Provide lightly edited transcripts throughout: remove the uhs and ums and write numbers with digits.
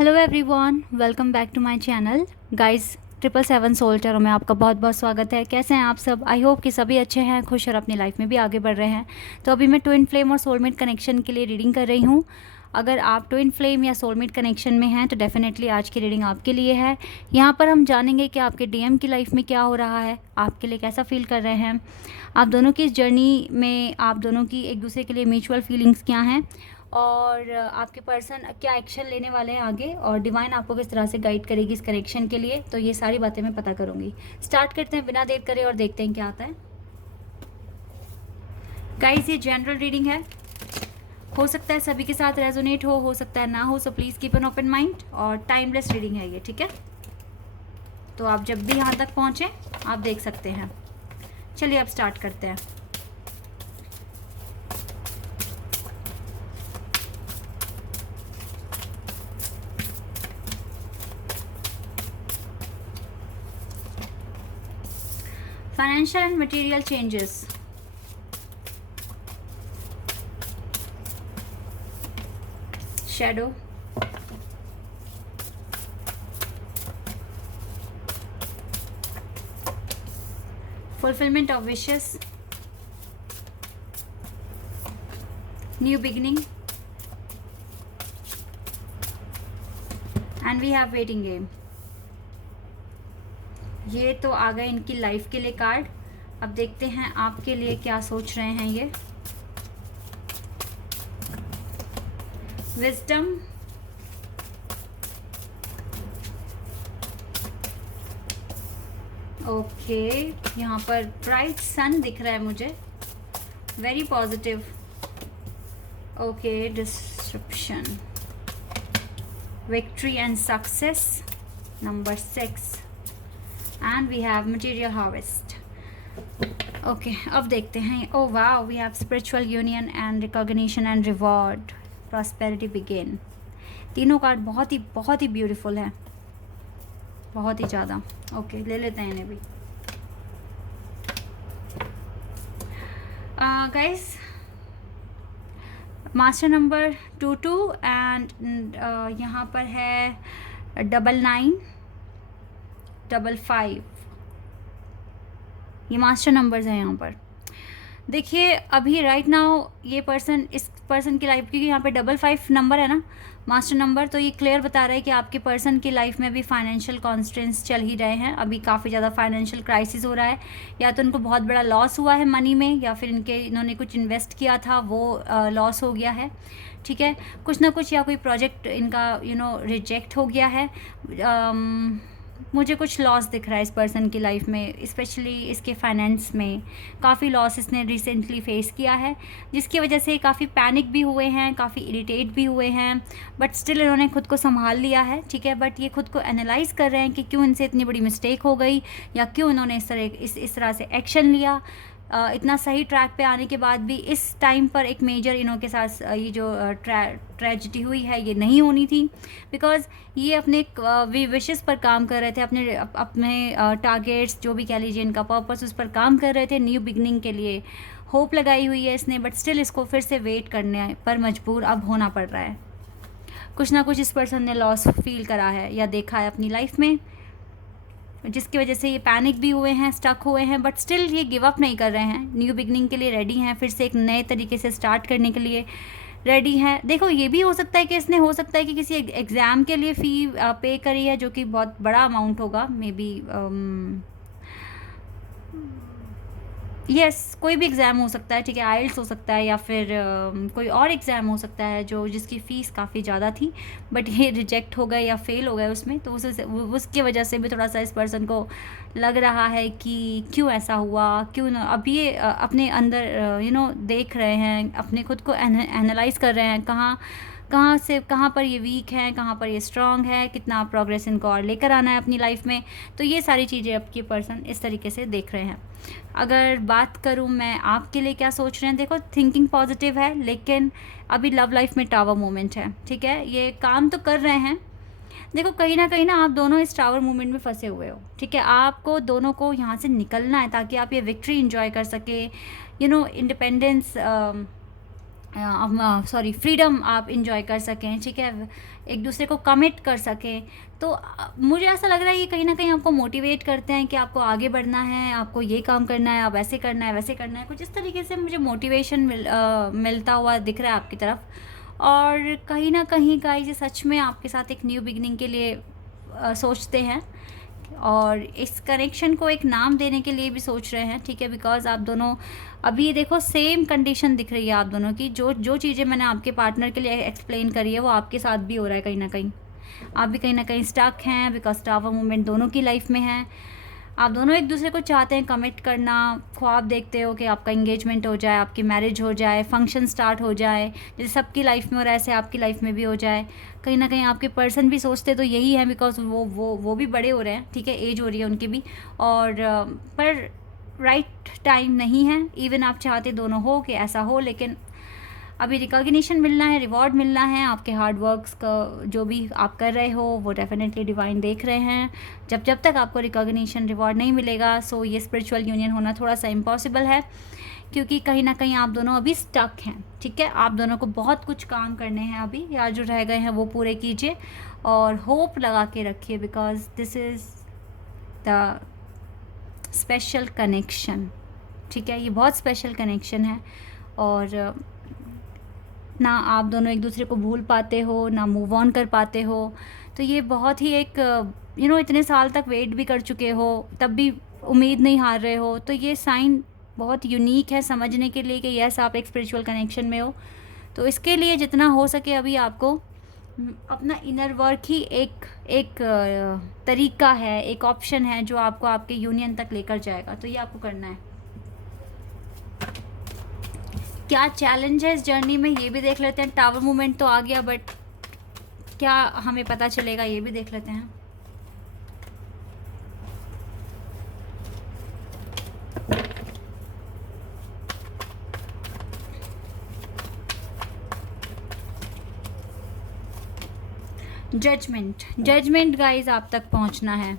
Hello everyone, welcome back to my channel guys. 777 soul tarot में आपका बहुत बहुत स्वागत है। कैसे हैं आप सब? आई होप कि सभी अच्छे हैं, खुश और अपनी लाइफ में भी आगे बढ़ रहे हैं। तो अभी मैं ट्विन फ्लेम और सोलमेट कनेक्शन के लिए रीडिंग कर रही हूँ। अगर आप ट्विन फ्लेम या सोलमेट कनेक्शन में हैं तो डेफिनेटली आज की रीडिंग आपके लिए है। यहाँ पर हम जानेंगे कि आपके डीएम की लाइफ में क्या हो रहा है, आपके लिए कैसा फील कर रहे हैं, आप दोनों की इस जर्नी में आप दोनों की एक दूसरे के लिए म्यूचुअल फीलिंग्स क्या हैं, और आपके पर्सन क्या एक्शन लेने वाले हैं आगे, और डिवाइन आपको किस तरह से गाइड करेगी इस कनेक्शन के लिए। तो ये सारी बातें मैं पता करूँगी। स्टार्ट करते हैं बिना देर करे और देखते हैं क्या आता है। गाइस, ये जनरल रीडिंग है, हो सकता है सभी के साथ रेजोनेट हो सकता है ना हो, so please keep an open mind. और टाइमलेस रीडिंग है ये, ठीक है? तो आप जब भी यहाँ तक पहुँचें आप देख सकते हैं। चलिए अब स्टार्ट करते हैं। Financial and material changes. Shadow. Fulfillment of wishes. New beginning. And we have waiting game. ये तो आ गए इनकी लाइफ के लिए कार्ड। अब देखते हैं आपके लिए क्या सोच रहे हैं ये। विजडम, ओके, यहाँ पर ब्राइट सन दिख रहा है मुझे, very positive. Okay, disruption, victory and success, number 6, and we have material harvest. Okay, अब देखते हैं। oh wow, we have spiritual union and recognition and reward, prosperity begin। तीनों कार्ड बहुत ही ब्यूटीफुल है, बहुत ही ज़्यादा। ओके, ले लेते हैं इन्हें भी। गाइस, मास्टर नंबर 22 एंड यहाँ पर है 99 55। ये मास्टर नंबर्स हैं यहाँ पर। देखिए अभी राइट नाउ ये पर्सन, इस पर्सन की लाइफ, क्योंकि यहाँ पे 55 नंबर है ना मास्टर नंबर, तो ये क्लियर बता रहा है कि आपके पर्सन की लाइफ में भी फाइनेंशियल कॉन्स्टेंट्स चल ही रहे हैं। अभी काफ़ी ज़्यादा फाइनेंशियल क्राइसिस हो रहा है, या तो उनको बहुत बड़ा लॉस हुआ है मनी में, या फिर इन्होंने कुछ इन्वेस्ट किया था वो लॉस हो गया है, ठीक है? कुछ ना कुछ, या कोई प्रोजेक्ट इनका रिजेक्ट हो गया है। मुझे कुछ लॉस दिख रहा है इस पर्सन की लाइफ में, स्पेशली इसके फाइनेंस में काफ़ी लॉस इसने रिसेंटली फेस किया है, जिसकी वजह से काफ़ी पैनिक भी हुए हैं, काफ़ी इरिटेट भी हुए हैं, बट स्टिल इन्होंने खुद को संभाल लिया है, ठीक है? बट ये खुद को एनालाइज़ कर रहे हैं कि क्यों इनसे इतनी बड़ी मिस्टेक हो गई, या क्यों इन्होंने इस तरह से एक्शन लिया। इतना सही ट्रैक पे आने के बाद भी इस टाइम पर एक मेजर इन्हों के साथ ये जो ट्रेजिडी हुई है ये नहीं होनी थी, बिकॉज़ ये अपने विशेस पर काम कर रहे थे, अपने टारगेट्स जो भी कह लीजिए, इनका पर्पस, उस पर काम कर रहे थे। न्यू बिगनिंग के लिए होप लगाई हुई है इसने, बट स्टिल इसको फिर से वेट करने पर मजबूर अब होना पड़ रहा है। कुछ ना कुछ इस पर्सन ने लॉस फील करा है या देखा है अपनी लाइफ में, जिसकी वजह से ये पैनिक भी हुए हैं, स्टक हुए हैं, बट स्टिल ये गिव अप नहीं कर रहे हैं। न्यू बिगनिंग के लिए रेडी हैं, फिर से एक नए तरीके से स्टार्ट करने के लिए रेडी हैं। देखो, ये भी हो सकता है कि इसने, हो सकता है कि किसी एग्ज़ाम के लिए फ़ी पे करी है, जो कि बहुत बड़ा अमाउंट होगा, मे बी यस, कोई भी एग्ज़ाम हो सकता है, ठीक है? आइल्स हो सकता है, या फिर कोई और एग्ज़ाम हो सकता है जो जिसकी फ़ीस काफ़ी ज़्यादा थी, बट ये रिजेक्ट हो गए या फेल हो गए उसमें, तो उसकी वजह से भी थोड़ा सा इस पर्सन को लग रहा है कि क्यों ऐसा हुआ, क्यों ना। अब ये अपने अंदर देख रहे हैं, अपने खुद को एनालाइज कर रहे हैं, कहाँ पर ये वीक हैं, कहाँ पर ये स्ट्रांग है, कितना प्रोग्रेस इनको और लेकर आना है अपनी लाइफ में। तो ये सारी चीज़ें आपके पर्सन इस तरीके से देख रहे हैं। अगर बात करूँ मैं आपके लिए क्या सोच रहे हैं, देखो थिंकिंग पॉजिटिव है, लेकिन अभी लव लाइफ में टावर मोमेंट है, ठीक है? ये काम तो कर रहे हैं, देखो कहीं ना आप दोनों इस टावर मूवमेंट में फंसे हुए हो, ठीक है? आपको दोनों को यहाँ से निकलना है ताकि आप ये विक्ट्री इंजॉय कर सके, इंडिपेंडेंस सॉरी फ्रीडम आप इंजॉय कर सकें, ठीक है, एक दूसरे को कमिट कर सकें। तो मुझे ऐसा लग रहा है ये कहीं ना कहीं आपको मोटिवेट करते हैं कि आपको आगे बढ़ना है, आपको ये काम करना है, आप ऐसे करना है, वैसे करना है, कुछ इस तरीके से मुझे मोटिवेशन मिलता हुआ दिख रहा है आपकी तरफ। और कहीं ना कहीं गाइस ये सच में आपके साथ एक न्यू बिगनिंग के लिए सोचते हैं, और इस कनेक्शन को एक नाम देने के लिए भी सोच रहे हैं, ठीक है, बिकॉज आप दोनों अभी देखो सेम कंडीशन दिख रही है आप दोनों की। जो जो चीज़ें मैंने आपके पार्टनर के लिए एक्सप्लेन करी है वो आपके साथ भी हो रहा है कहीं ना कहीं। आप भी कहीं ना कहीं स्टक हैं, बिकॉज टावर मूवमेंट दोनों की लाइफ में है। आप दोनों एक दूसरे को चाहते हैं कमिट करना, ख्वाब देखते हो कि आपका इंगेजमेंट हो जाए, आपकी मैरिज हो जाए, फंक्शन स्टार्ट हो जाए, जैसे सबकी लाइफ में हो रहा है ऐसे आपकी लाइफ में भी हो जाए। कहीं ना कहीं आपके पर्सन भी सोचते तो यही है, बिकॉज वो भी बड़े हो रहे हैं, ठीक है, एज हो रही है उनकी भी। और पर राइट टाइम नहीं है। इवन आप चाहते दोनों हो कि ऐसा हो, लेकिन अभी रिकॉग्निशन मिलना है, रिवॉर्ड मिलना है आपके हार्ड वर्क्स का, जो भी आप कर रहे हो वो डेफिनेटली डिवाइन देख रहे हैं। जब जब तक आपको रिकॉग्निशन रिवॉर्ड नहीं मिलेगा, सो ये स्पिरिचुअल यूनियन होना थोड़ा सा इम्पॉसिबल है, क्योंकि कहीं ना कहीं आप दोनों अभी स्टक हैं, ठीक है। आप दोनों को बहुत कुछ काम करने हैं अभी, या जो रह गए हैं वो पूरे कीजिए और होप लगा के रखिए, because this is the special connection, ठीक है, ये बहुत स्पेशल कनेक्शन है। और ना आप दोनों एक दूसरे को भूल पाते हो, ना मूव ऑन कर पाते हो। तो ये बहुत ही एक इतने साल तक वेट भी कर चुके हो, तब भी उम्मीद नहीं हार रहे हो, तो ये साइन बहुत यूनिक है समझने के लिए कि यस आप एक स्पिरिचुअल कनेक्शन में हो। तो इसके लिए जितना हो सके अभी आपको अपना इनर वर्क ही एक एक तरीका है, एक ऑप्शन है जो आपको आपके यूनियन तक लेकर जाएगा। तो ये आपको करना है। क्या चैलेंज है इस जर्नी में ये भी देख लेते हैं। टावर मूवमेंट तो आ गया, बट क्या हमें पता चलेगा ये भी देख लेते हैं। जजमेंट गाइस आप तक पहुंचना है,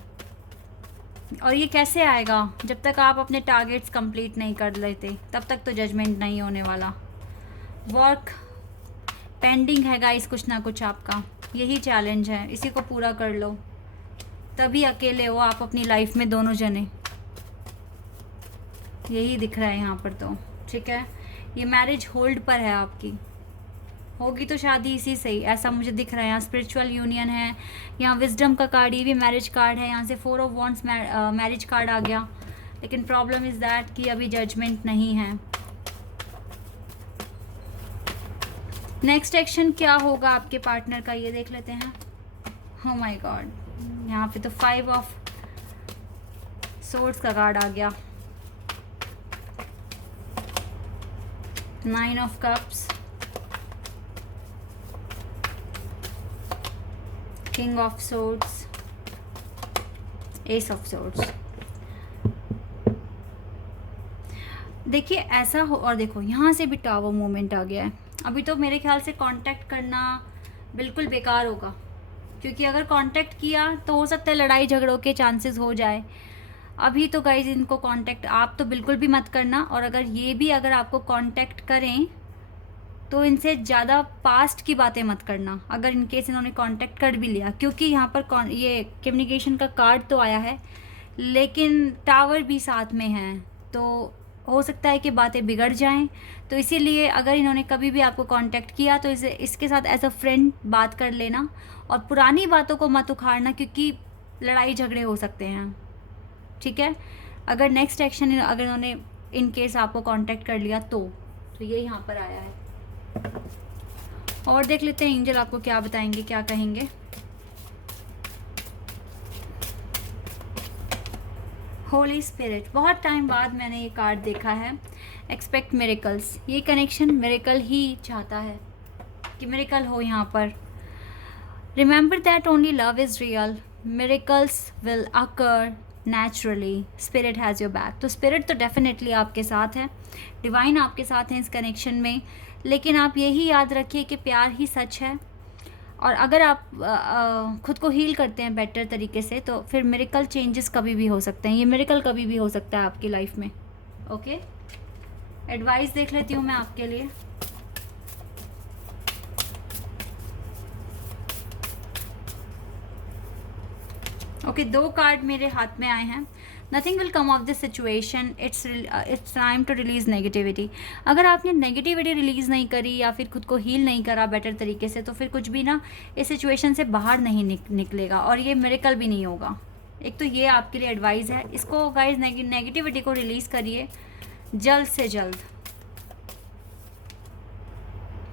और ये कैसे आएगा जब तक आप अपने टारगेट्स कंप्लीट नहीं कर लेते, तब तक तो जजमेंट नहीं होने वाला। वर्क पेंडिंग है गाइस कुछ ना कुछ आपका, यही चैलेंज है, इसी को पूरा कर लो, तभी अकेले हो आप अपनी लाइफ में दोनों जने, यही दिख रहा है यहाँ पर तो, ठीक है। ये मैरिज होल्ड पर है आपकी, होगी तो शादी इसी से ही, ऐसा मुझे दिख रहा है। यहाँ स्पिरिचुअल यूनियन है, यहाँ विजडम का कार्ड, ये भी मैरिज कार्ड है, यहाँ से 4 ऑफ वॉन्ड्स मैरिज कार्ड आ गया। लेकिन प्रॉब्लम इज़ दैट कि अभी जजमेंट नहीं है। नेक्स्ट एक्शन क्या होगा आपके पार्टनर का ये देख लेते हैं। oh my god, यहाँ पे तो 5 ऑफ सोर्ड्स का कार्ड आ गया, 9 of cups, king of swords, S of swords. देखिए ऐसा हो, और देखो यहाँ से भी टावर मूवमेंट आ गया है। अभी तो मेरे ख्याल से कांटेक्ट करना बिल्कुल बेकार होगा, क्योंकि अगर कांटेक्ट किया तो हो सकता है लड़ाई झगड़ों के चांसेस हो जाए। अभी तो गाइज इनको कांटेक्ट आप तो बिल्कुल भी मत करना, और अगर ये भी अगर आपको कांटेक्ट करें तो इनसे ज़्यादा पास्ट की बातें मत करना, अगर इनकेस इन्होंने कांटेक्ट कर भी लिया, क्योंकि यहाँ पर ये कम्युनिकेशन का कार्ड तो आया है लेकिन टावर भी साथ में है, तो हो सकता है कि बातें बिगड़ जाएं। तो इसीलिए अगर इन्होंने कभी भी आपको कांटेक्ट किया तो इसके साथ एज अ फ्रेंड बात कर लेना, और पुरानी बातों को मत उखाड़ना, क्योंकि लड़ाई झगड़े हो सकते हैं, ठीक है। अगर नेक्स्ट एक्शन अगर इन्होंने इन केस आपको कांटेक्ट कर लिया तो ये यहाँ पर आया है। और देख लेते हैं एंजल आपको क्या बताएंगे, क्या कहेंगे। होली स्पिरिट, बहुत टाइम बाद मैंने ये कार्ड देखा है। एक्सपेक्ट मिरेकल्स, ये कनेक्शन मिरेकल ही चाहता है कि मिरेकल हो यहाँ पर। Remember that only love is real, miracles will occur naturally, spirit has your back. तो स्पिरिट तो डेफिनेटली आपके साथ है, डिवाइन आपके साथ हैं इस कनेक्शन में, लेकिन आप यही याद रखिए कि प्यार ही सच है। और अगर आप खुद को हील करते हैं बेटर तरीके से तो फिर मिरेकल चेंजेस कभी भी हो सकते हैं, ये मिरेकल कभी भी हो सकता है आपकी लाइफ में। ओके, एडवाइस देख लेती हूँ मैं आपके लिए। ओके, 2 कार्ड मेरे हाथ में आए हैं। Nothing will come of this situation, it's time to release negativity. अगर आपने नेगेटिविटी रिलीज़ नहीं करी या फिर खुद को हील नहीं करा बेटर तरीके से, तो फिर कुछ भी ना इस सिचुएशन से बाहर नहीं निकलेगा, और ये मिरेकल भी नहीं होगा। एक तो ये आपके लिए एडवाइस है, इसको गाइज नेगेटिविटी को रिलीज़ करिए जल्द से जल्द।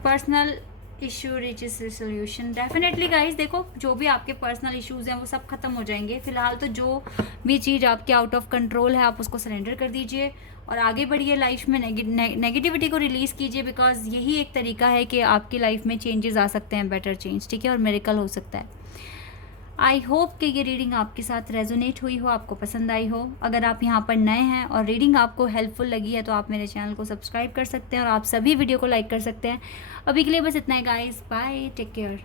Personal issue reaches solution, definitely guys देखो, जो भी आपके पर्सनल इश्यूज़ हैं वो सब खत्म हो जाएंगे। फिलहाल तो जो भी चीज़ आपके आउट ऑफ कंट्रोल है आप उसको सरेंडर कर दीजिए और आगे बढ़िए लाइफ में। नेगेटिविटी को रिलीज़ कीजिए, बिकॉज यही एक तरीका है कि आपकी लाइफ में चेंजेस आ सकते हैं, बेटर चेंज, ठीक है, और मिरेकल हो सकता है। आई होप कि ये रीडिंग आपके साथ रेजोनेट हुई हो, आपको पसंद आई हो। अगर आप यहाँ पर नए हैं और रीडिंग आपको हेल्पफुल लगी है तो आप मेरे चैनल को सब्सक्राइब कर सकते हैं और आप सभी वीडियो को लाइक कर सकते हैं। अभी के लिए बस इतना है गाइस, बाय, टेक केयर।